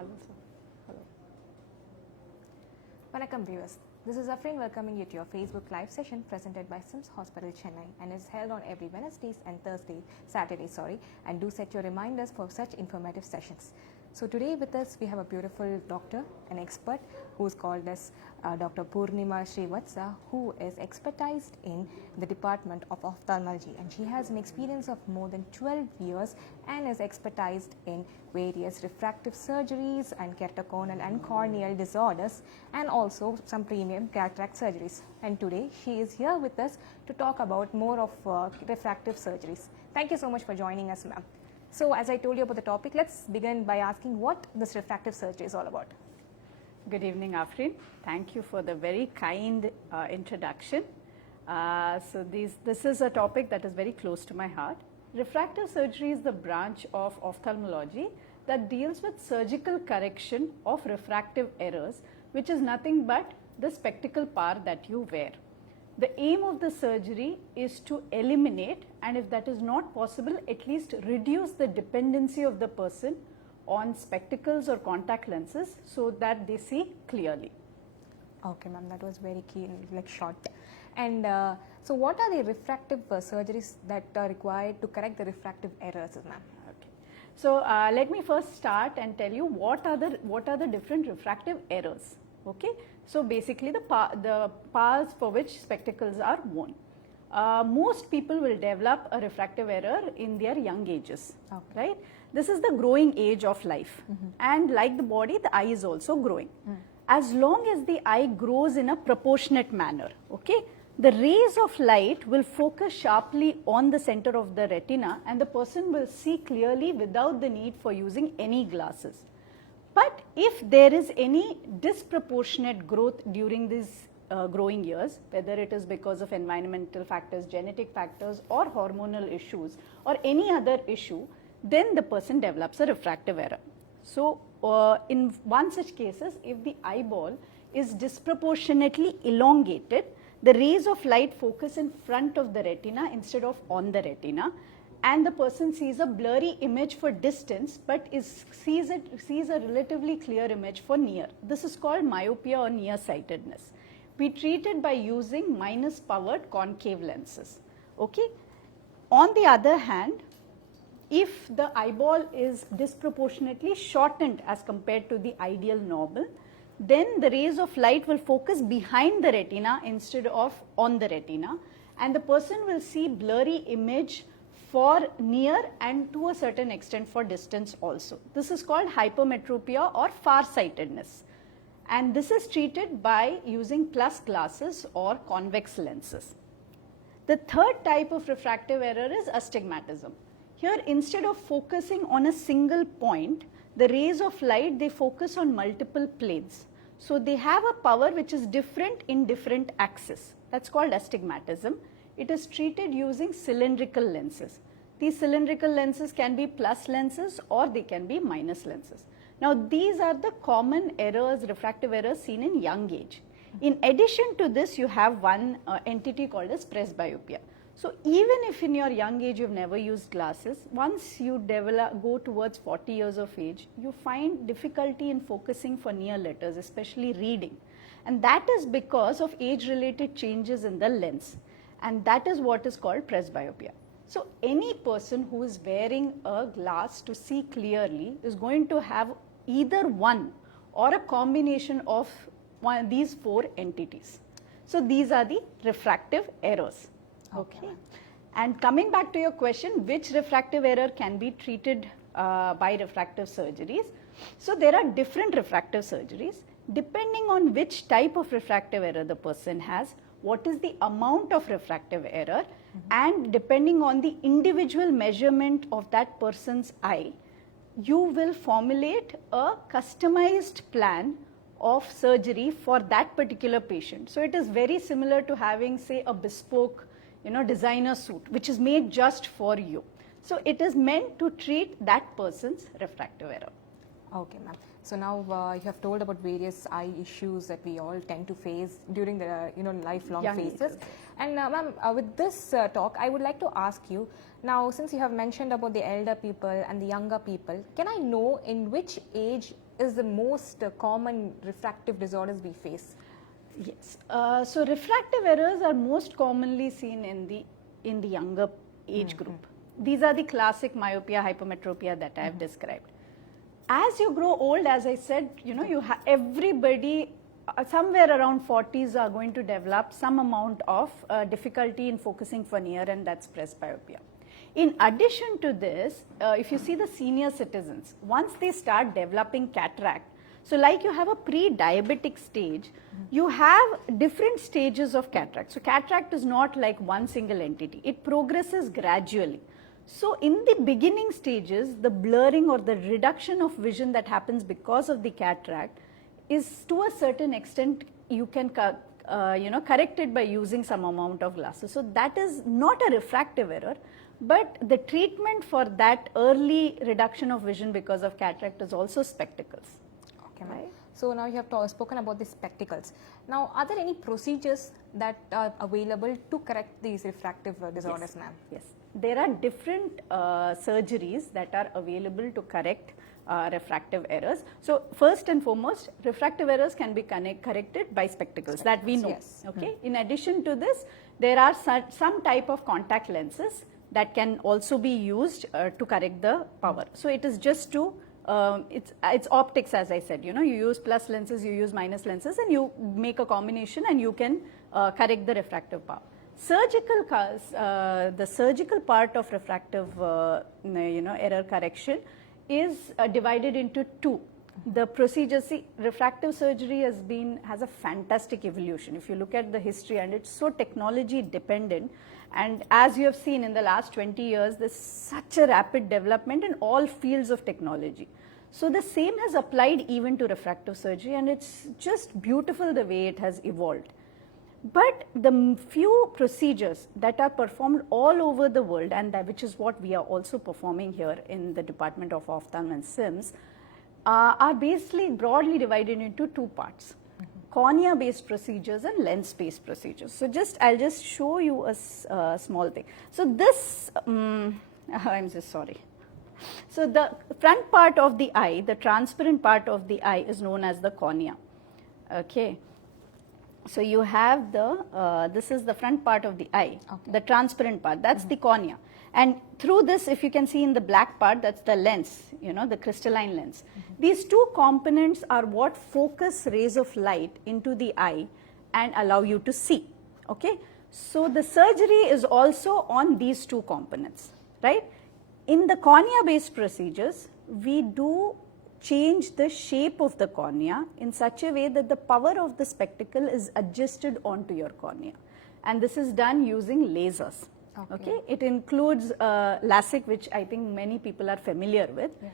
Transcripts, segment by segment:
Hello, sir. Hello. Vanakkam viewers. This is Afrin welcoming you to your Facebook live session presented by SIMS Hospital Chennai and is held on every Wednesdays and Saturdays, and do set your reminders for such informative sessions. So today with us we have a beautiful doctor, an expert who is called as Dr. Purnima R Srivatsa, who is expertised in the Department of Ophthalmology, and she has an experience of more than 12 years and is expertised in various refractive surgeries and keratoconal and corneal disorders and also some premium cataract surgeries. And today she is here with us to talk about more of refractive surgeries. Thank you so much for joining us, ma'am. So as I told you about the topic, let's begin by asking what this refractive surgery is all about. Good evening, Afrin. Thank you for the very kind introduction. This is a topic that is very close to my heart. Refractive surgery is the branch of ophthalmology that deals with surgical correction of refractive errors, which is nothing but the spectacle power that you wear. The aim of the surgery is to eliminate, and if that is not possible, at least reduce the dependency of the person on spectacles or contact lenses so that they see clearly. Okay, ma'am, that was very keen, like short. And so what are the refractive surgeries that are required to correct the refractive errors, ma'am? Okay. So let me first start and tell you what are the different refractive errors. Okay. So basically the powers for which spectacles are worn. Most people will develop a refractive error in their young ages, okay, right? This is the growing age of life, and like the body, the eye is also growing. As long as the eye grows in a proportionate manner, okay, the rays of light will focus sharply on the center of the retina and the person will see clearly without the need for using any glasses. But if there is any disproportionate growth during these growing years, whether it is because of environmental factors, genetic factors or hormonal issues or any other issue, then the person develops a refractive error. So in one such cases, if the eyeball is disproportionately elongated, the rays of light focus in front of the retina instead of on the retina, and the person sees a blurry image for distance but sees a relatively clear image for near. This is called myopia or nearsightedness. We treat it by using minus powered concave lenses. Okay. On the other hand, if the eyeball is disproportionately shortened as compared to the ideal normal, then the rays of light will focus behind the retina instead of on the retina, and the person will see blurry image for near and to a certain extent for distance also. This is called hypermetropia or farsightedness, and this is treated by using plus glasses or convex lenses. The third type of refractive error is astigmatism. Here, instead of focusing on a single point, the rays of light, they focus on multiple planes. So they have a power which is different in different axes. That's called astigmatism. It is treated using cylindrical lenses. These cylindrical lenses can be plus lenses or they can be minus lenses. Now these are the common errors, refractive errors seen in young age. In addition to this, you have one entity called as presbyopia. So even if in your young age you've never used glasses, once you go towards 40 years of age, you find difficulty in focusing for near letters, especially reading. And that is because of age-related changes in the lens. And that is what is called presbyopia. So any person who is wearing a glass to see clearly is going to have either one or a combination of one of these four entities. So these are the refractive errors. Okay. And coming back to your question, which refractive error can be treated by refractive surgeries? So there are different refractive surgeries depending on which type of refractive error the person has, what is the amount of refractive error, and depending on the individual measurement of that person's eye, you will formulate a customized plan of surgery for that particular patient. So it is very similar to having, say, a bespoke designer suit which is made just for you. So it is meant to treat that person's refractive error. Okay, ma'am. So now you have told about various eye issues that we all tend to face during the lifelong phases. And ma'am, with this talk, I would like to ask you now, since you have mentioned about the elder people and the younger people, can I know in which age is the most common refractive disorders we face? Yes. So refractive errors are most commonly seen in the younger age group. These are the classic myopia, hypermetropia that I have described. As you grow old, as I said, everybody somewhere around 40s are going to develop some amount of difficulty in focusing for near, and that's presbyopia. In addition to this, if you see the senior citizens, once they start developing cataract, so like you have a pre-diabetic stage, you have different stages of cataract. So cataract is not like one single entity. It progresses gradually. So in the beginning stages, the blurring or the reduction of vision that happens because of the cataract is to a certain extent you can correct it by using some amount of glasses. So that is not a refractive error, but the treatment for that early reduction of vision because of cataract is also spectacles. Okay, right. So now you have spoken about the spectacles. Now, are there any procedures that are available to correct these refractive disorders, ma'am? Yes, there are different surgeries that are available to correct refractive errors. So first and foremost, refractive errors can be corrected by spectacles, that we know. Yes. Okay. In addition to this, there are some type of contact lenses that can also be used to correct the power. So it is just to it's optics, as I said. You use plus lenses, you use minus lenses, and you make a combination, and you can correct the refractive power. The surgical part of refractive error correction is divided into two. The procedure, refractive surgery has a fantastic evolution. If you look at the history, and it's so technology dependent, and as you have seen in the last 20 years, there's such a rapid development in all fields of technology. So the same has applied even to refractive surgery, and it's just beautiful the way it has evolved. But the few procedures that are performed all over the world, and which is what we are also performing here in the Department of Ophthalm and SIMS, are basically broadly divided into two parts: cornea-based procedures and lens-based procedures. So I'll just show you a small thing. So this, I'm just sorry. So the front part of the eye, the transparent part of the eye, is known as the cornea. Okay. So you have this is the front part of the eye, the transparent part, that's the cornea. And through this, if you can see in the black part, that's the lens, the crystalline lens. These two components are what focus rays of light into the eye and allow you to see. Okay. So the surgery is also on these two components, right? In the cornea-based procedures, we do change the shape of the cornea in such a way that the power of the spectacle is adjusted onto your cornea. And this is done using lasers. Okay. It includes LASIK, which I think many people are familiar with. Yes.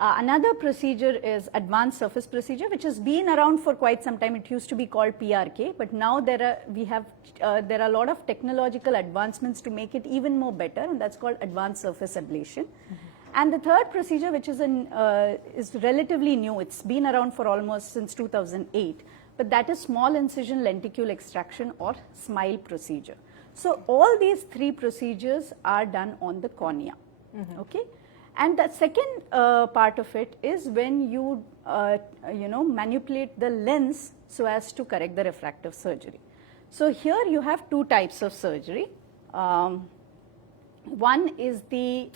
Another procedure is advanced surface procedure, which has been around for quite some time. It used to be called PRK, but now there are a lot of technological advancements to make it even more better, and that's called advanced surface ablation. And the third procedure, which is relatively new, it's been around for almost since 2008, but that is small incision lenticule extraction, or SMILE procedure. So all these three procedures are done on the cornea. Okay. And the second part of it is when you manipulate the lens so as to correct the refractive surgery. So here you have two types of surgery. One is the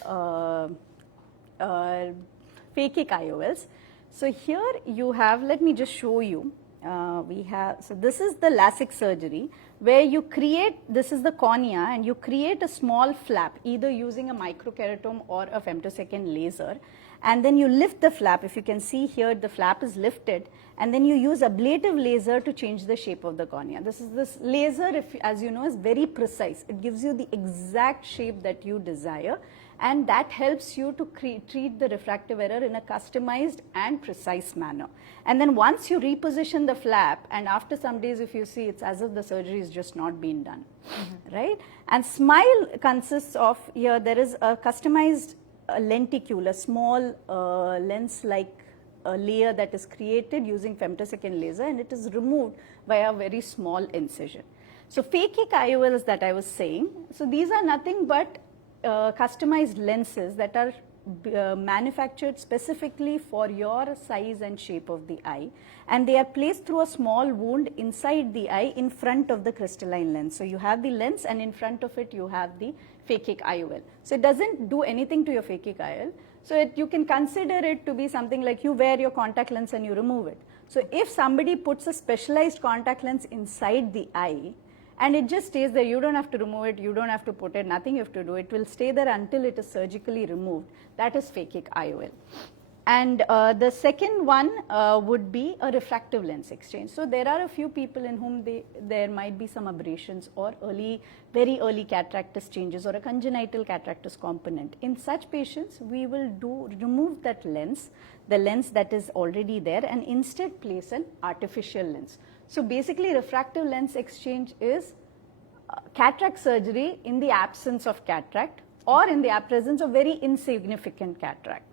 phakic IOLs. So here you have, let me just show you. So this is the LASIK surgery, where you create, this is the cornea, and you create a small flap either using a microkeratome or a femtosecond laser, and then you lift the flap. If you can see here, the flap is lifted, and then you use ablative laser to change the shape of the cornea. This laser, as you know, is very precise. It gives you the exact shape that you desire, and that helps you to treat the refractive error in a customized and precise manner. And then once you reposition the flap, and after some days, if you see, it's as if the surgery is just not been done, right? And SMILE consists of, here there is a customized lenticule, a small lens-like layer that is created using femtosecond laser, and it is removed by a very small incision. So phakic IOLs that I was saying, so these are nothing but customized lenses that are manufactured specifically for your size and shape of the eye, and they are placed through a small wound inside the eye in front of the crystalline lens. So you have the lens, and in front of it you have the phakic IOL. So it doesn't do anything to your phakic IOL. So you can consider it to be something like you wear your contact lens and you remove it. So if somebody puts a specialized contact lens inside the eye, and it just stays there, you don't have to remove it, you don't have to put it, nothing you have to do, it will stay there until it is surgically removed. That is phakic IOL. And the second one would be a refractive lens exchange. So there are a few people in whom there might be some aberrations or very early cataractus changes or a congenital cataractus component. In such patients, we will remove that lens, the lens that is already there, and instead place an artificial lens. So basically, refractive lens exchange is cataract surgery in the absence of cataract or in the presence of very insignificant cataract,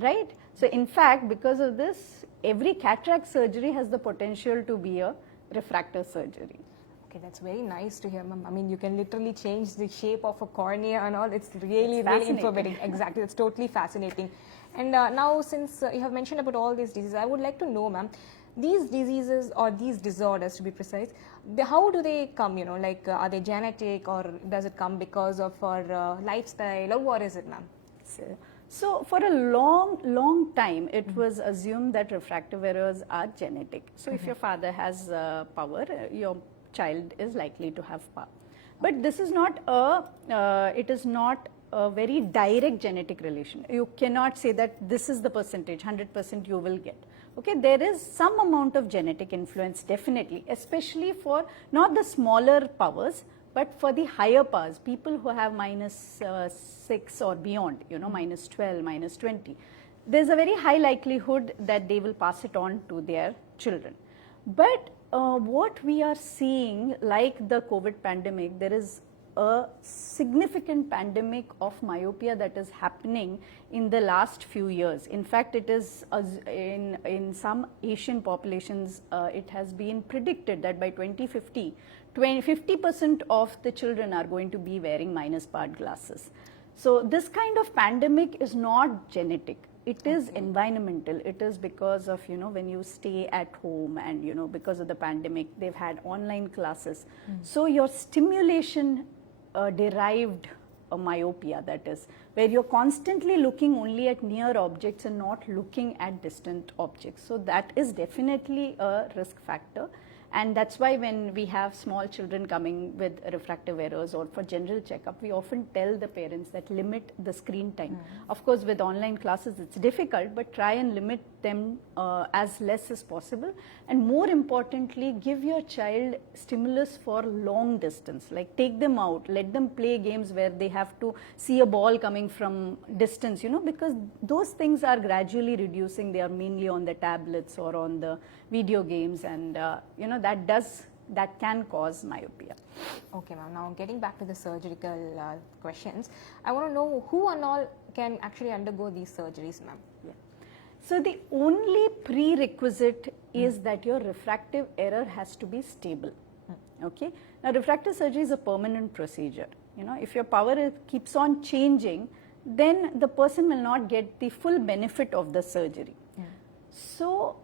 right? So in fact, because of this, every cataract surgery has the potential to be a refractive surgery. Okay, that's very nice to hear, ma'am. I mean, you can literally change the shape of a cornea and all. It's really informative. Exactly, it's totally fascinating. And now, since you have mentioned about all these diseases, I would like to know, ma'am, these diseases or these disorders, to be precise, how do they come? You know, like are they genetic, or does it come because of our lifestyle, or what is it, ma'am? So for a long time, it was assumed that refractive errors are genetic. So if your father has power, your child is likely to have power. But this is not it is not a very direct genetic relation. You cannot say that this is the percentage, 100% you will get. Okay, there is some amount of genetic influence, definitely, especially for not the smaller powers, but for the higher powers, people who have -6 or beyond, you know, -12, -20, there's a very high likelihood that they will pass it on to their children. But what we are seeing, like the COVID pandemic, there is a significant pandemic of myopia that is happening in the last few years. In fact, it is in some Asian populations, it has been predicted that by 2050, 50% of the children are going to be wearing minus-powered glasses. So this kind of pandemic is not genetic. It is environmental. It is because of, you know, when you stay at home and, you know, because of the pandemic, they've had online classes. So your stimulation derived a myopia, that is, where you're constantly looking only at near objects and not looking at distant objects. So that is definitely a risk factor. And that's why when we have small children coming with refractive errors or for general checkup, we often tell the parents that limit the screen time. Of course, with online classes, it's difficult, but try and limit them as less as possible. And more importantly, give your child stimulus for long distance, like take them out, let them play games where they have to see a ball coming from distance, you know, because those things are gradually reducing. They are mainly on the tablets or on the video games, and you know, that can cause myopia. Okay, ma'am. Now getting back to the surgical questions, I want to know who and all can actually undergo these surgeries, ma'am. Yeah. So the only prerequisite is that your refractive error has to be stable. Okay. Now refractive surgery is a permanent procedure. You know, if your power keeps on changing, then the person will not get the full benefit of the surgery. So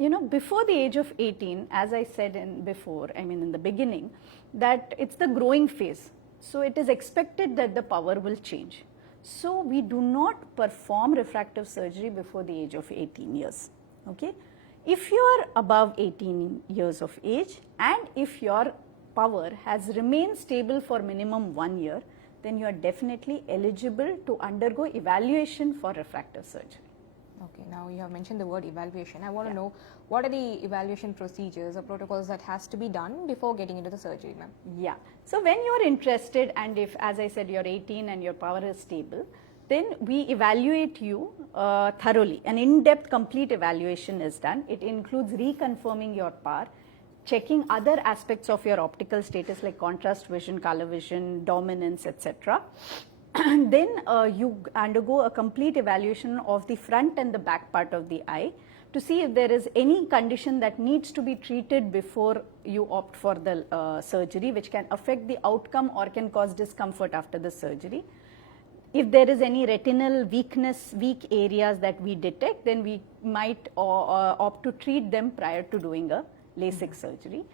you know, before the age of 18, as I said in the beginning, that it's the growing phase. So it is expected that the power will change. So we do not perform refractive surgery before the age of 18 years. Okay? If you are above 18 years of age and if your power has remained stable for minimum 1 year, then you are definitely eligible to undergo evaluation for refractive surgery. Okay, now you have mentioned the word evaluation. I want to know what are the evaluation procedures or protocols that has to be done before getting into the surgery, ma'am? Yeah. So when you are interested and if, as I said, you're 18 and your power is stable, then we evaluate you thoroughly. An in-depth complete evaluation is done. It includes reconfirming your power, checking other aspects of your optical status like contrast vision, color vision, dominance, etc. And then you undergo a complete evaluation of the front and the back part of the eye to see if there is any condition that needs to be treated before you opt for the surgery, which can affect the outcome or can cause discomfort after the surgery. if there is any retinal weakness, weak areas that we detect, then we might opt to treat them prior to doing a LASIK surgery.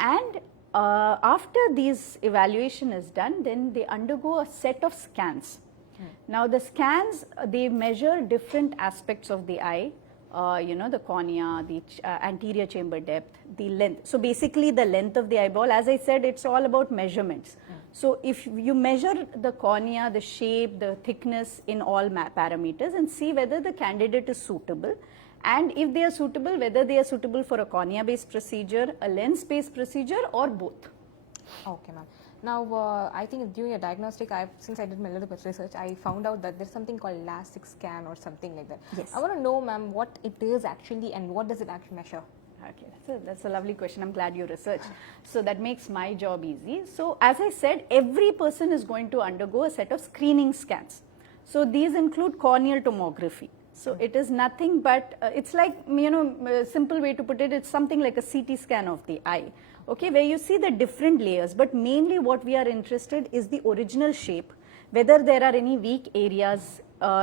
And after this evaluation is done, then they undergo a set of scans. Now the scans, they measure different aspects of the eye, the cornea, the anterior chamber depth, the length. So basically the length of the eyeball, as I said, it's all about measurements. So if you measure the cornea, the shape, the thickness in all parameters and see whether the candidate is suitable, and if they are suitable, whether they are suitable for a cornea based procedure, a lens based procedure, or both. Okay, ma'am. Now, I think during a diagnostic, since I did my little bit research, I found out that there's something called LASIK scan or something like that. Yes. I want to know, ma'am, what it is actually and what does it actually measure? Okay, that's a lovely question. I'm glad you researched. So that makes my job easy. So as I said, every person is going to undergo a set of screening scans. So these include corneal tomography. So it is nothing but, it's like, a simple way to put it, it's something like a CT scan of the eye. Okay, where you see the different layers, but mainly what we are interested is the original shape, whether there are any weak areas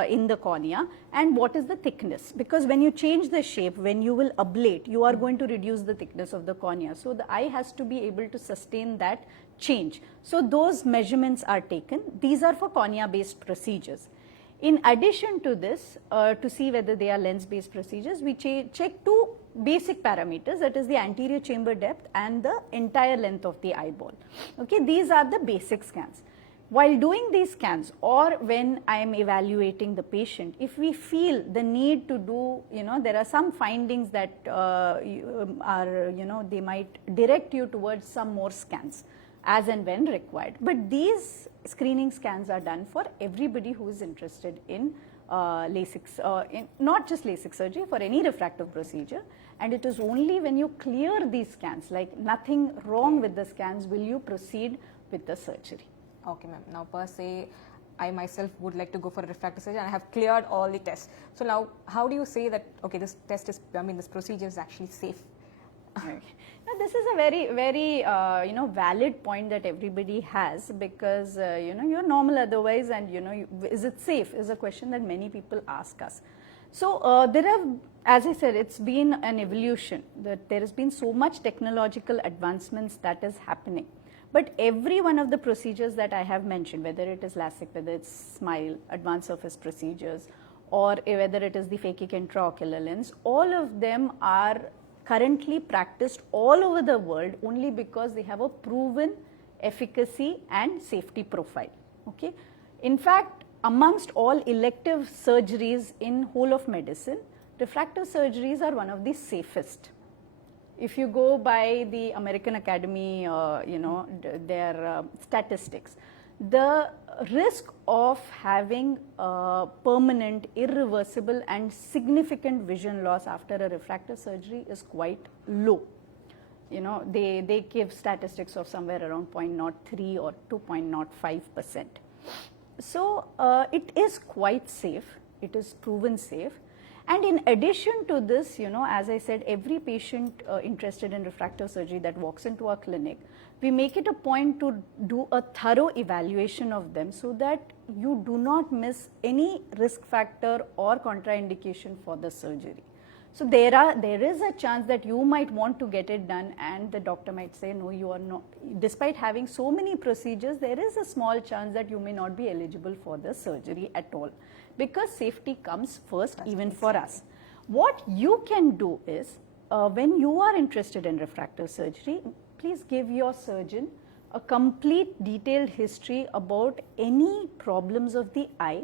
in the cornea, and what is the thickness. Because when you change the shape, when you will ablate, you are going to reduce the thickness of the cornea. So the eye has to be able to sustain that change. So those measurements are taken. These are for cornea based procedures. In addition to this, to see whether they are lens based procedures, we check two basic parameters, that is the anterior chamber depth and the entire length of the eyeball. Okay, these are the basic scans. While doing these scans, or when I am evaluating the patient, if we feel the need to do, there are some findings that they might direct you towards some more scans as and when required. But these screening scans are done for everybody who is interested in LASIK, not just LASIK surgery, for any refractive procedure. And it is only when you clear these scans, like nothing wrong with the scans, will you proceed with the surgery. Okay, ma'am. Now, per se, I myself would like to go for a refractive surgery and I have cleared all the tests. So now, how do you say that, okay, this procedure is actually safe? Okay. Now, this is a very, very, valid point that everybody has, because, you're normal otherwise, and, is it safe is a question that many people ask us. So, there have, as I said, it's been an evolution, that there has been so much technological advancements that is happening. But every one of the procedures that I have mentioned, whether it is LASIK, whether it's SMILE, advanced surface procedures, or whether it is the phakic intraocular lens, all of them are currently practiced all over the world only because they have a proven efficacy and safety profile. Okay? In fact, amongst all elective surgeries in whole of medicine, refractive surgeries are one of the safest. If you go by the American Academy, their statistics, the risk of having permanent, irreversible and significant vision loss after a refractive surgery is quite low. They give statistics of somewhere around 0.03 or 2.05%. So it is quite safe, it is proven safe. And in addition to this, as I said, every patient interested in refractive surgery that walks into our clinic, we make it a point to do a thorough evaluation of them so that you do not miss any risk factor or contraindication for the surgery. So there is a chance that you might want to get it done and the doctor might say, no, you are not. Despite having so many procedures, there is a small chance that you may not be eligible for the surgery at all, because safety comes first, even for us. What you can do is, when you are interested in refractive surgery, please give your surgeon a complete detailed history about any problems of the eye,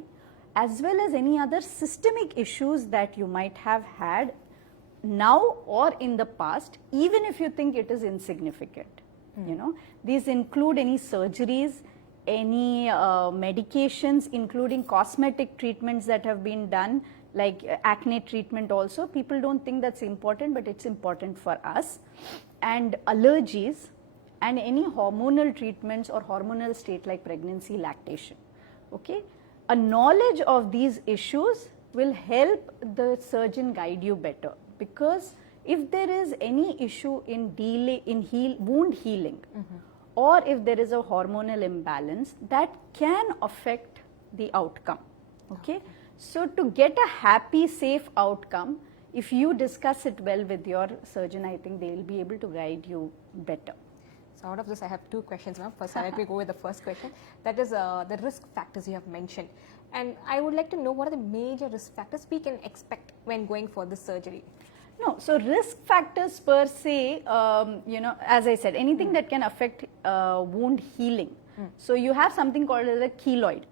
as well as any other systemic issues that you might have had now or in the past, even if you think it is insignificant. These include any surgeries, any medications, including cosmetic treatments that have been done, like acne treatment also. People don't think that's important, but it's important for us. And allergies, and any hormonal treatments or hormonal state like pregnancy, lactation. Okay? A knowledge of these issues will help the surgeon guide you better, because if there is any issue in wound healing, or if there is a hormonal imbalance, that can affect the outcome. Okay. So to get a happy, safe outcome, if you discuss it well with your surgeon, I think they will be able to guide you better. So out of this, I have two questions, ma'am. First, let me go with the first question. That is the risk factors you have mentioned. And I would like to know what are the major risk factors we can expect when going for this surgery? No, so risk factors per se, as I said, anything that can affect wound healing. So you have something called as a keloid.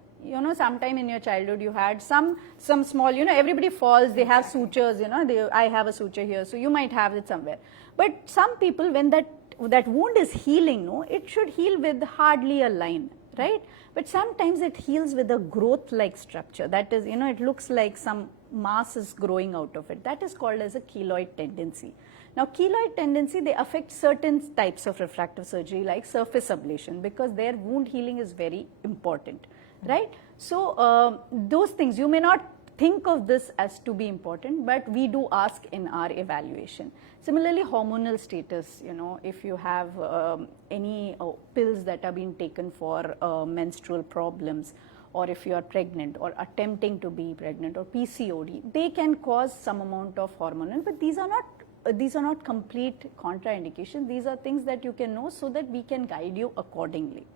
Sometime in your childhood you had some small, everybody falls, they have sutures, I have a suture here, so you might have it somewhere. But some people, when that wound is healing, it should heal with hardly a line, right? But sometimes it heals with a growth-like structure. That is, it looks like some mass is growing out of it. That is called as a keloid tendency. Now, keloid tendency, they affect certain types of refractive surgery like surface ablation, because their wound healing is very important, right? So, those things, you may not think of this as to be important, but we do ask in our evaluation. Similarly, hormonal status, if you have any pills that are being taken for menstrual problems, or if you are pregnant or attempting to be pregnant, or PCOD, they can cause some amount of hormonal, but these are not complete contraindications. These are things that you can know so that we can guide you accordingly.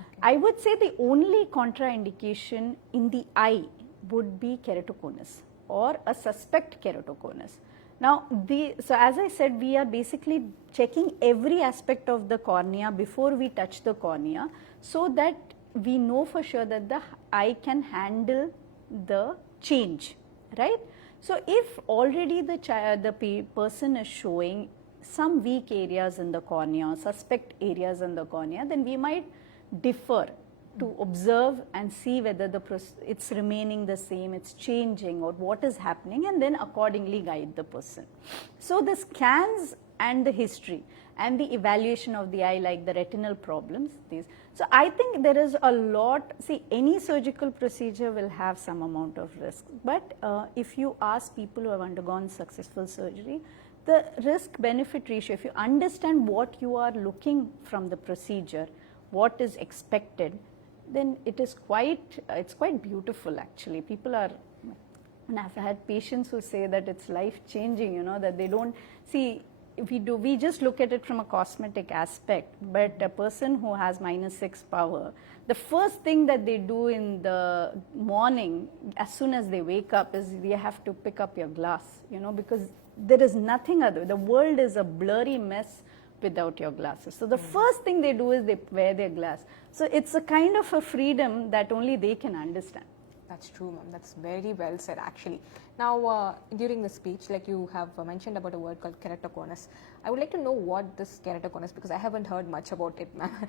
Okay. I would say the only contraindication in the eye would be keratoconus or a suspect keratoconus. Now, so as I said, we are basically checking every aspect of the cornea before we touch the cornea, so that we know for sure that the eye can handle the change, right? So if already the person is showing some weak areas in the cornea, suspect areas in the cornea, then we might defer to observe and see whether it's remaining the same, it's changing, or what is happening, and then accordingly guide the person. So the scans and the history and the evaluation of the eye, like the retinal problems, these. So I think there is a lot, any surgical procedure will have some amount of risk, but if you ask people who have undergone successful surgery, the risk-benefit ratio, if you understand what you are looking from the procedure, what is expected, then it's quite beautiful actually. People are, and I've had patients who say that it's life-changing, that they don't see. We just look at it from a cosmetic aspect, but a person who has -6 power, the first thing that they do in the morning, as soon as they wake up, is they have to pick up your glass, because there is nothing other. The world is a blurry mess without your glasses. So the first thing they do is they wear their glass. So it's a kind of a freedom that only they can understand. That's true, ma'am. That's very well said, actually. Now, during the speech, like you have mentioned about a word called keratoconus, I would like to know what this keratoconus, because I haven't heard much about it, ma'am.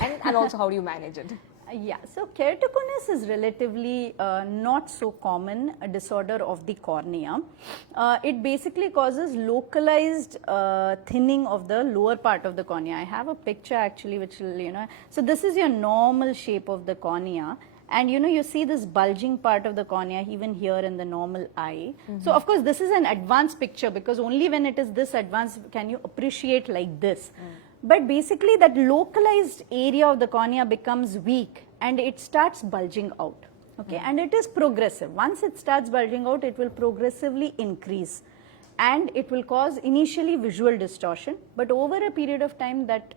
and also how do you manage it? Yeah, so keratoconus is relatively not so common a disorder of the cornea. It basically causes localized thinning of the lower part of the cornea. I have a picture actually which will, so this is your normal shape of the cornea. And you see this bulging part of the cornea even here in the normal eye. So of course this is an advanced picture, because only when it is this advanced can you appreciate like this. But basically that localized area of the cornea becomes weak and it starts bulging out. Okay, and it is progressive. Once it starts bulging out, it will progressively increase. And it will cause initially visual distortion, but over a period of time that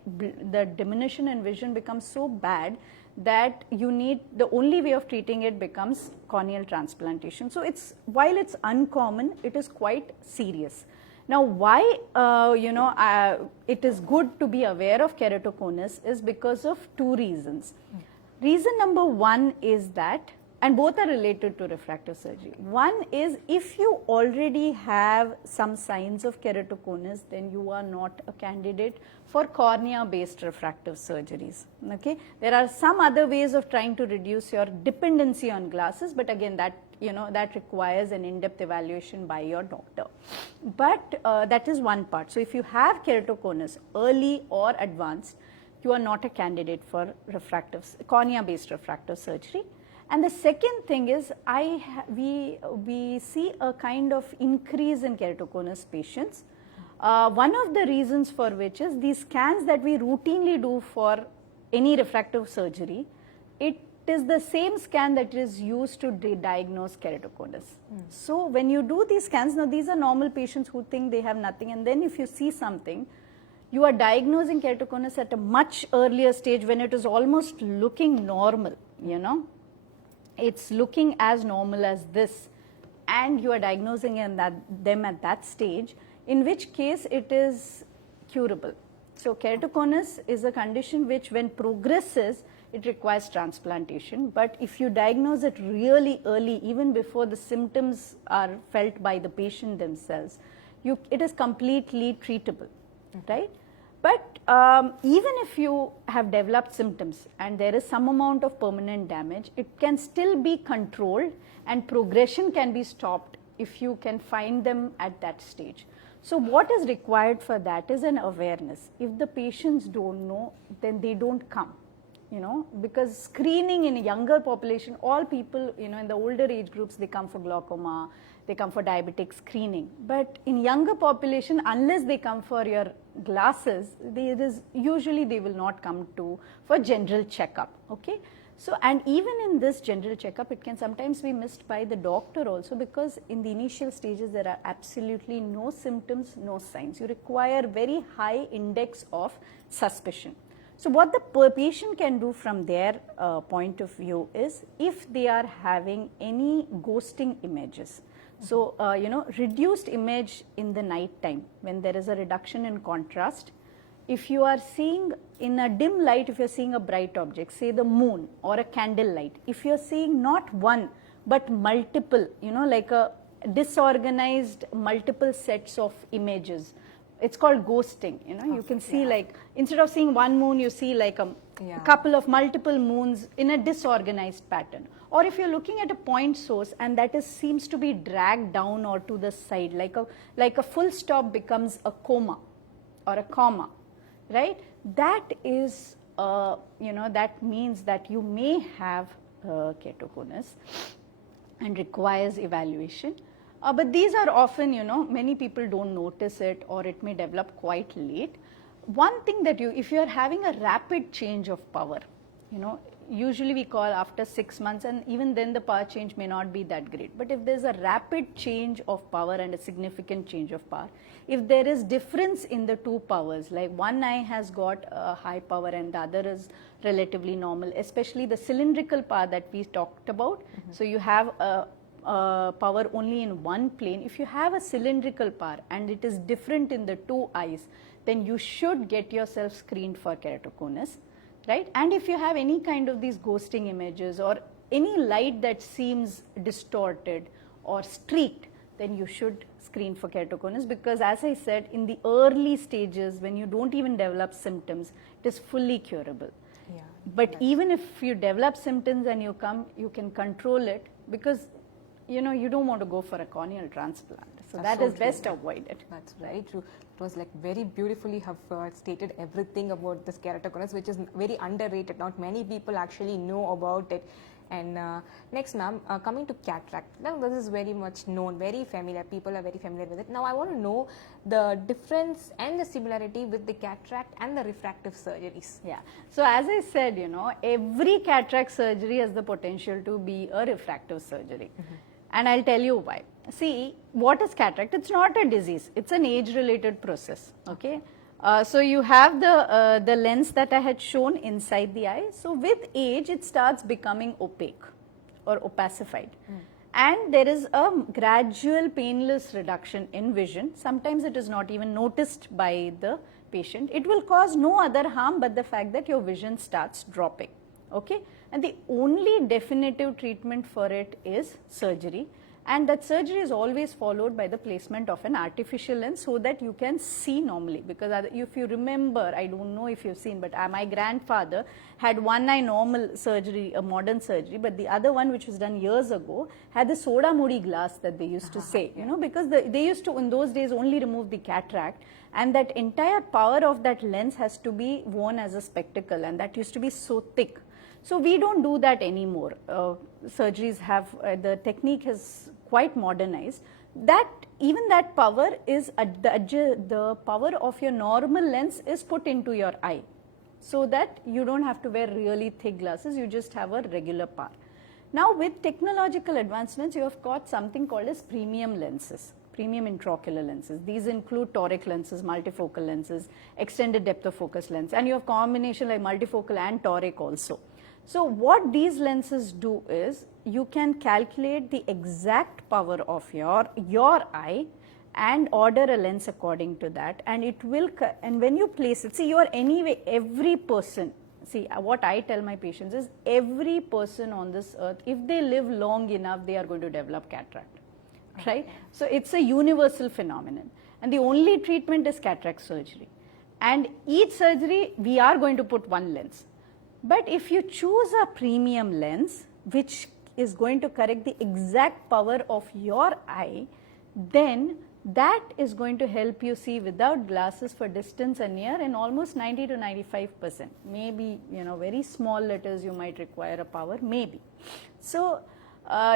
the diminution in vision becomes so bad that the only way of treating it becomes corneal transplantation. So while it's uncommon, it is quite serious. Now why it is good to be aware of keratoconus is because of two reasons. Reason number one is that, and both are related to refractive surgery. One is, if you already have some signs of keratoconus, then you are not a candidate for cornea-based refractive surgeries. Okay, there are some other ways of trying to reduce your dependency on glasses, but again that requires an in-depth evaluation by your doctor. But that is one part. So if you have keratoconus, early or advanced, you are not a candidate for cornea-based refractive surgery. And the second thing is, we see a kind of increase in keratoconus patients. One of the reasons for which is these scans that we routinely do for any refractive surgery, it is the same scan that is used to diagnose keratoconus. So when you do these scans, now these are normal patients who think they have nothing, and then if you see something, you are diagnosing keratoconus at a much earlier stage when it is almost looking normal, you know. It's looking as normal as this, and you are diagnosing them at that stage, in which case it is curable. So keratoconus is a condition which when progresses, it requires transplantation, but if you diagnose it really early, even before the symptoms are felt by the patient themselves, it is completely treatable, right? But even if you have developed symptoms and there is some amount of permanent damage, it can still be controlled and progression can be stopped if you can find them at that stage. So what is required for that is an awareness. If the patients don't know, then they don't come, you know, because screening in a younger population, all people, you know, in the older age groups, they come for glaucoma, they come for diabetic screening. But in younger population, unless they come for your glasses, usually they will not come for general checkup, okay? So, and even in this general checkup, it can sometimes be missed by the doctor also, because in the initial stages, there are absolutely no symptoms, no signs. You require very high index of suspicion. So what the patient can do from their point of view is, if they are having any ghosting images, so you know, reduced image in the night time when there is a reduction in contrast. If you are seeing in a dim light, if you are seeing a bright object, say the moon or a candle light, if you are seeing not one but multiple, you know, like a disorganized multiple sets of images, it's called ghosting, you know. You can see like, instead of seeing one moon, you see like a couple of multiple moons in a disorganized pattern. Or if you're looking at a point source and that seems to be dragged down or to the side, like a full stop becomes a comma or a comma, right? That is, you know, that means that you may have keratoconus and requires evaluation. But these are often, you know, many people don't notice it, or it may develop quite late. One thing that if you are having a rapid change of power, you know, usually we call after 6 months, and even then the power change may not be that great. But if there's a rapid change of power and a significant change of power, if there is difference in the two powers, like one eye has got a high power and the other is relatively normal, especially the cylindrical power that we talked about. So you have a power only in one plane. If you have a cylindrical power and it is different in the two eyes, then you should get yourself screened for keratoconus, right? And if you have any kind of these ghosting images or any light that seems distorted or streaked, then you should screen for keratoconus, because as I said, in the early stages when you don't even develop symptoms, it is fully curable. But even if you develop symptoms and you come, you can control it, because you know, you don't want to go for a corneal transplant. So that is best avoided. That's very true. It was like very beautifully have stated everything about this keratoconus, which is very underrated. Not many people actually know about it. And next, ma'am, coming to cataract. Now, this is very much known, very familiar. People are very familiar with it. Now, I want to know the difference and the similarity with the cataract and the refractive surgeries. Yeah. So, as I said, you know, every cataract surgery has the potential to be a refractive surgery. And I'll tell you why. See, what is cataract? It's not a disease. It's an age-related process, okay? So you have the lens that I had shown inside the eye. So with age, it starts becoming opaque or opacified. And there is a gradual painless reduction in vision. Sometimes it is not even noticed by the patient. It will cause no other harm but the fact that your vision starts dropping, okay? And the only definitive treatment for it is surgery, and that surgery is always followed by the placement of an artificial lens so that you can see normally. Because if you remember, I don't know if you've seen, but my grandfather had one eye normal surgery, a modern surgery, but the other one, which was done years ago, had the soda mudi glass that they used to say, you know, because they used to in those days only remove the cataract, and that entire power of that lens has to be worn as a spectacle, and that used to be so thick. So we don't do that anymore. Surgeries have, the technique has quite modernized. That even that power is, the power of your normal lens is put into your eye. so that you don't have to wear really thick glasses, you just have a regular par. Now with technological advancements, you have got something called as premium lenses, premium intraocular lenses. These include toric lenses, multifocal lenses, extended depth of focus lens, and you have combination like multifocal and toric also. So what these lenses do is, you can calculate the exact power of your eye and order a lens according to that, and it will, and when you place it, see, you are anyway, every person, see, what I tell my patients is, every person on this earth, if they live long enough, they are going to develop cataract, right? So it's a universal phenomenon, and the only treatment is cataract surgery, and each surgery we are going to put one lens. But if you choose a premium lens which is going to correct the exact power of your eye, then that is going to help you see without glasses for distance and near in almost 90 to 95%. Maybe, you know, very small letters you might require a power, maybe. So,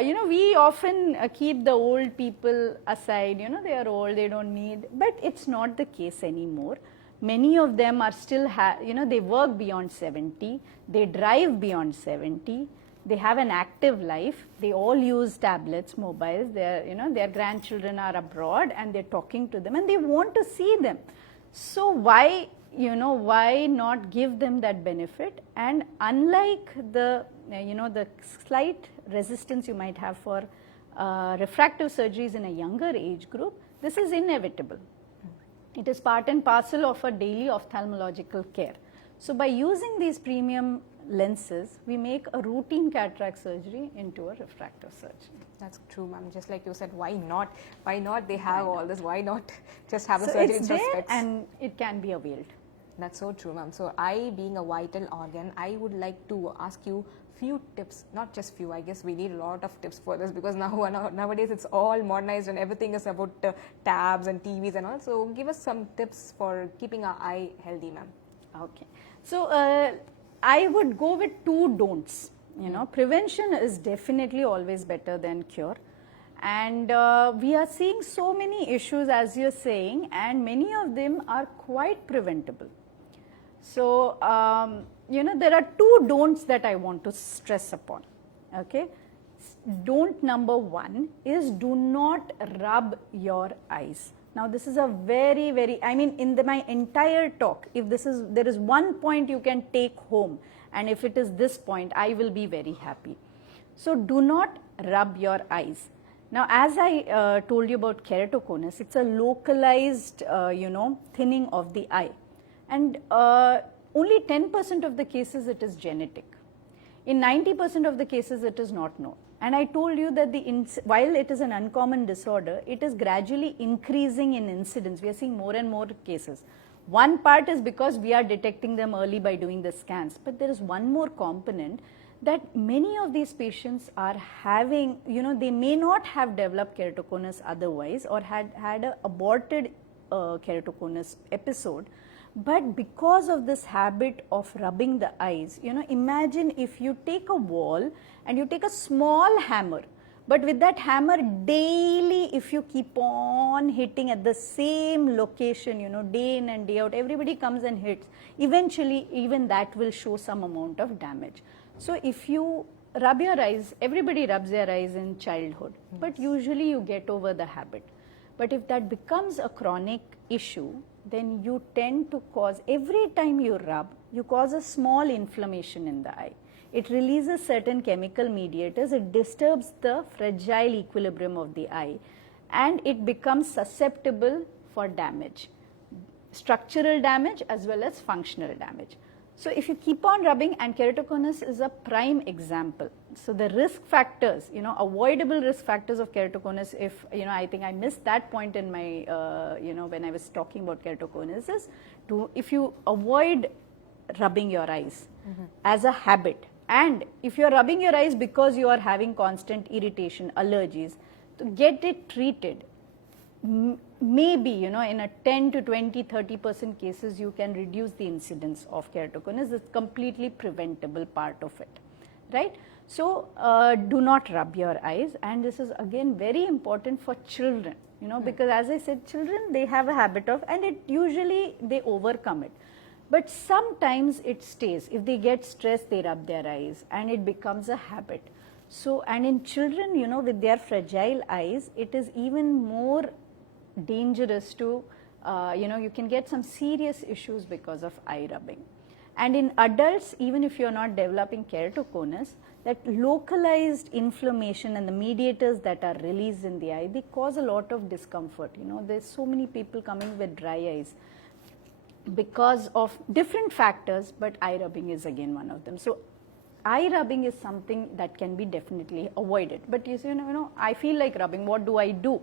you know, we often keep the old people aside, you know, they are old, they don't need, but it's not the case anymore. Many of them are still, you know, they work beyond 70, they drive beyond 70, they have an active life, they all use tablets, mobiles, you know, their grandchildren are abroad and they're talking to them and they want to see them. So why, you know, why not give them that benefit? And unlike the, you know, the slight resistance you might have for refractive surgeries in a younger age group, this is inevitable. It is part and parcel of a daily ophthalmological care. So by using these premium lenses, we make a routine cataract surgery into a refractive surgery. That's true, ma'am. Just like you said, why not? Why not? They have all this. Why not just have a surgery instead of specs? And it can be availed. That's so true, ma'am. So eye being a vital organ, I would like to ask you few tips, not just few, I guess we need a lot of tips for this, because nowadays it's all modernized and everything is about tabs and TVs and all. So give us some tips for keeping our eye healthy, ma'am. Okay. So I would go with two don'ts. You know, prevention is definitely always better than cure. And we are seeing so many issues, as you're saying, and many of them are quite preventable. So, you know, there are two don'ts that I want to stress upon. Okay. Don't number one is, do not rub your eyes. Now, this is a very, I mean, in my entire talk, if there is one point you can take home, and if it is this point, I will be very happy. So, do not rub your eyes. Now, as I told you about keratoconus, it's a localized, you know, thinning of the eye. And only 10% of the cases it is genetic. In 90% of the cases it is not known. And I told you that while it is an uncommon disorder, it is gradually increasing in incidence. We are seeing more and more cases. One part is because we are detecting them early by doing the scans. But there is one more component, that many of these patients are having, you know, they may not have developed keratoconus otherwise, or had an aborted keratoconus episode. But because of this habit of rubbing the eyes, you know, imagine if you take a wall and you take a small hammer, but with that hammer daily, if you keep on hitting at the same location, you know, day in and day out, everybody comes and hits, eventually even that will show some amount of damage. So if you rub your eyes, everybody rubs their eyes in childhood, but usually you get over the habit. But if that becomes a chronic issue, then you tend to cause, every time you rub, you cause a small inflammation in the eye. It releases certain chemical mediators, it disturbs the fragile equilibrium of the eye, and it becomes susceptible for damage, structural damage as well as functional damage. So if you keep on rubbing, and keratoconus is a prime example. So the risk factors, you know, avoidable risk factors of keratoconus, if, you know, I think I missed that point in my, you know, when I was talking about keratoconus, is if you avoid rubbing your eyes as a habit, and if you are rubbing your eyes because you are having constant irritation, allergies, to get it treated, maybe, you know, in a 10 to 20, 30% cases, you can reduce the incidence of keratoconus. It's completely preventable part of it, right? So, do not rub your eyes, and this is again very important for children, you know, because as I said, children, they have a habit of, and it usually they overcome it. But sometimes it stays. If they get stressed, they rub their eyes and it becomes a habit. So, and in children, you know, with their fragile eyes, it is even more dangerous to, you know, you can get some serious issues because of eye rubbing. And in adults, even if you're not developing keratoconus, that localized inflammation and the mediators that are released in the eye, they cause a lot of discomfort. You know, there's so many people coming with dry eyes because of different factors, but eye rubbing is again one of them. So eye rubbing is something that can be definitely avoided. But you know, I feel like rubbing, what do I do?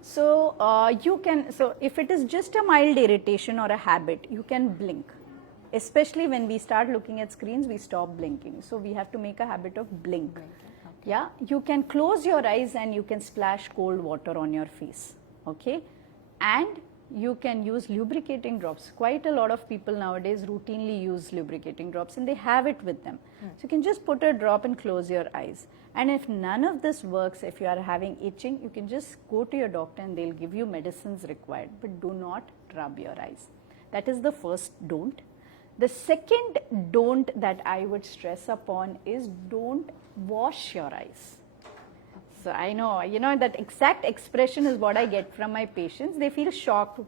So you can, so if it is just a mild irritation or a habit, you can blink. Especially when we start looking at screens, we stop blinking. So we have to make a habit of blink. Okay. Yeah, you can close your eyes and you can splash cold water on your face. Okay, and you can use lubricating drops. Quite a lot of people nowadays routinely use lubricating drops and they have it with them. So you can just put a drop and close your eyes. And if none of this works, if you are having itching, you can just go to your doctor and they'll give you medicines required, but do not rub your eyes. That is the first don't. The second don't that I would stress upon is don't wash your eyes. So I know, you know, that exact expression is what I get from my patients. They feel shocked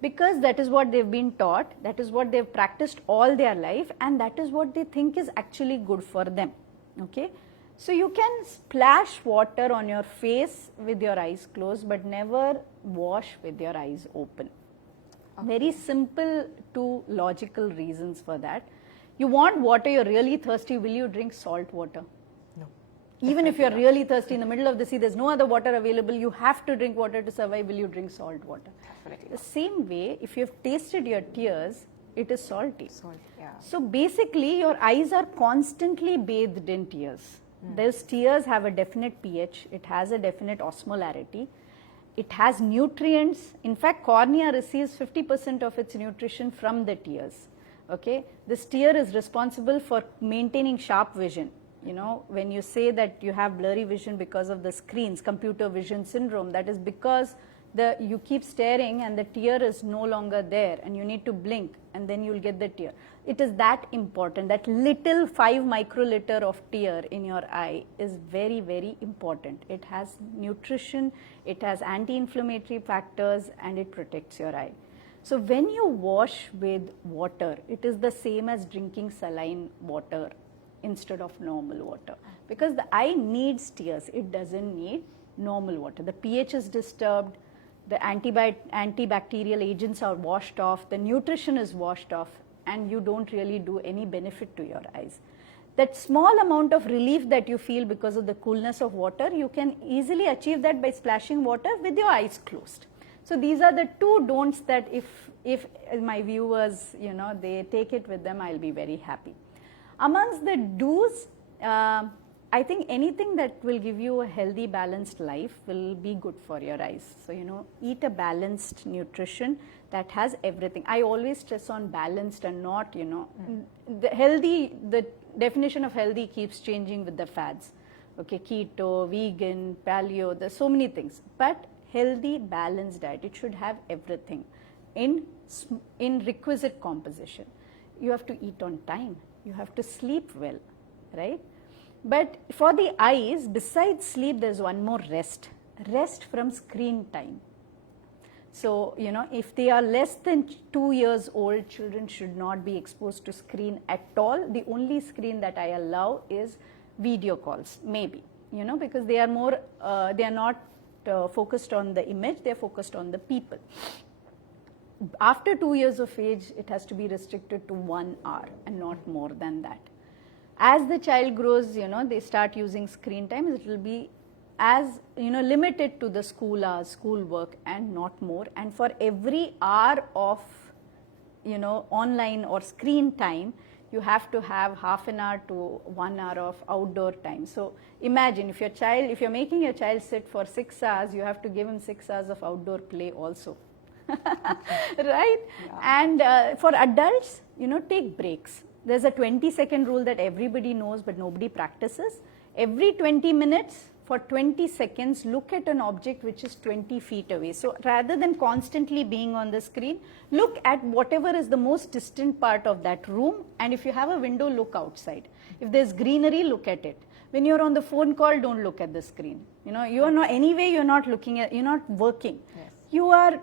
because that is what they've been taught, that is what they've practiced all their life, and that is what they think is actually good for them. Okay, so you can splash water on your face with your eyes closed, but never wash with your eyes open. Very simple two logical reasons for that. You want water, you're really thirsty, will you drink salt water? No. Even if you're really thirsty in the middle of the sea, there's no other water available, you have to drink water to survive, will you drink salt water? Definitely. The same way, if you've tasted your tears, it is salty. Salt, yeah. So basically, your eyes are constantly bathed in tears. Those tears have a definite pH, it has a definite osmolarity. It has nutrients. In fact, cornea receives 50% of its nutrition from the tears. Okay, this tear is responsible for maintaining sharp vision. You know, when you say that you have blurry vision because of the screens, computer vision syndrome, that is because you keep staring and the tear is no longer there and you need to blink and then you'll get the tear. It is that important. That little 5 microliter of tear in your eye is very, very important. It has nutrition, it has anti-inflammatory factors, and it protects your eye. So when you wash with water, it is the same as drinking saline water instead of normal water, because the eye needs tears, it doesn't need normal water. The pH is disturbed, the antibacterial agents are washed off, the nutrition is washed off, and you don't really do any benefit to your eyes. That small amount of relief that you feel because of the coolness of water, you can easily achieve that by splashing water with your eyes closed. So these are the two don'ts that if my viewers, you know, they take it with them, I'll be very happy. Amongst the do's, I think anything that will give you a healthy, balanced life will be good for your eyes. So, you know, eat a balanced nutrition that has everything. I always stress on balanced and not, you know, the definition of healthy keeps changing with the fads. Okay, keto, vegan, paleo, there's so many things. But healthy, balanced diet, it should have everything in requisite composition. You have to eat on time. You have to sleep well, right? But for the eyes, besides sleep, there's one more rest from screen time. So, you know, if they are less than 2 years old, children should not be exposed to screen at all. The only screen that I allow is video calls, maybe, you know, because they are more, they are not focused on the image, they are focused on the people. After 2 years of age, it has to be restricted to 1 hour and not more than that. As the child grows, you know, they start using screen time, it will be as, you know, limited to the school hours, school work, and not more. And for every hour of, you know, online or screen time, you have to have half an hour to 1 hour of outdoor time. So imagine if you're making your child sit for 6 hours, you have to give him 6 hours of outdoor play also. Right? Yeah. And for adults, you know, take breaks. There's a 20-second rule that everybody knows but nobody practices. Every 20 minutes, for 20 seconds look at an object which is 20 feet away. So rather than constantly being on the screen, look at whatever is the most distant part of that room, and if you have a window, look outside. If there's greenery, look at it. When you're on the phone call, don't look at the screen. You know, you're not, anyway, you're not looking at, you're not working. Yes. You're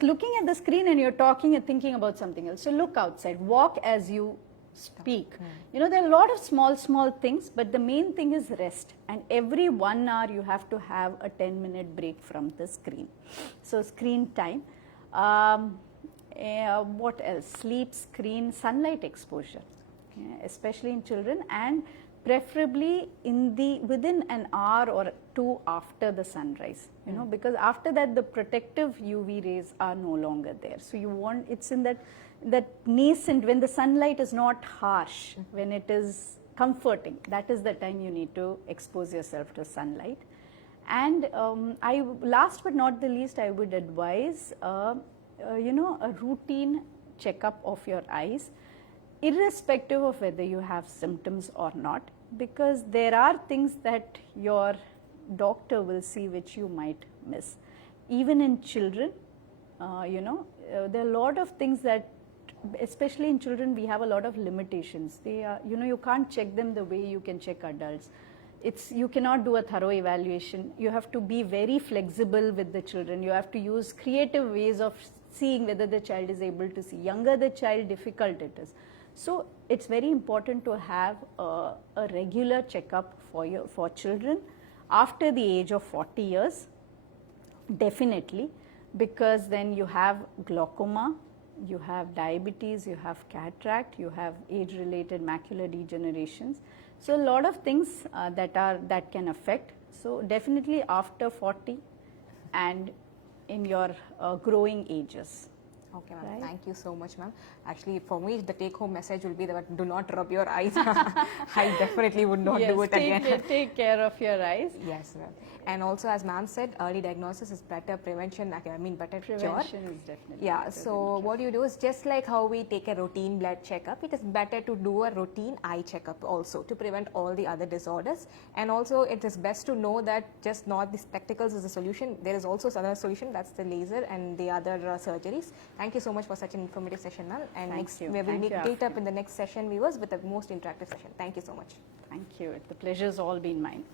looking at the screen and you're talking and thinking about something else. So look outside, walk as you speak. You know, there are a lot of small things, but the main thing is rest. And every 1 hour you have to have a 10-minute break from the screen. So screen time. What else? Sleep, screen, sunlight exposure, especially in children, and preferably within an hour or two after the sunrise, you know, because after that the protective UV rays are no longer there. So you want, it's in that nascent, when the sunlight is not harsh, when it is comforting, that is the time you need to expose yourself to sunlight. And last but not the least, I would advise you know, a routine checkup of your eyes, irrespective of whether you have symptoms or not, because there are things that your doctor will see which you might miss. Even in children, you know, there are a lot of things that, especially in children, we have a lot of limitations. They are, you know, you can't check them the way you can check adults. You cannot do a thorough evaluation. You have to be very flexible with the children. You have to use creative ways of seeing whether the child is able to see. Younger the child, difficult it is. So it's very important to have a regular checkup for children after the age of 40 years, definitely, because then you have glaucoma, you have diabetes, you have cataract, you have age-related macular degenerations. So a lot of things that can affect. So definitely after 40 and in your growing ages. Okay, ma'am. Right. Thank you so much, ma'am. Actually, for me, the take-home message will be that do not rub your eyes. I definitely would not do it again. Take care of your eyes. Yes, ma'am. And also, as ma'am said, early diagnosis is better prevention. I mean, better cure. Prevention is definitely. Yeah. So what you do is just like how we take a routine blood checkup. It is better to do a routine eye checkup also to prevent all the other disorders. And also, it is best to know that just not the spectacles is the solution. There is also another solution. That's the laser and the other surgeries. Thank you so much for such an informative session, ma'am. And next, we will meet up in the next session, viewers, with the most interactive session. Thank you so much. Thank you. The pleasure's all been mine.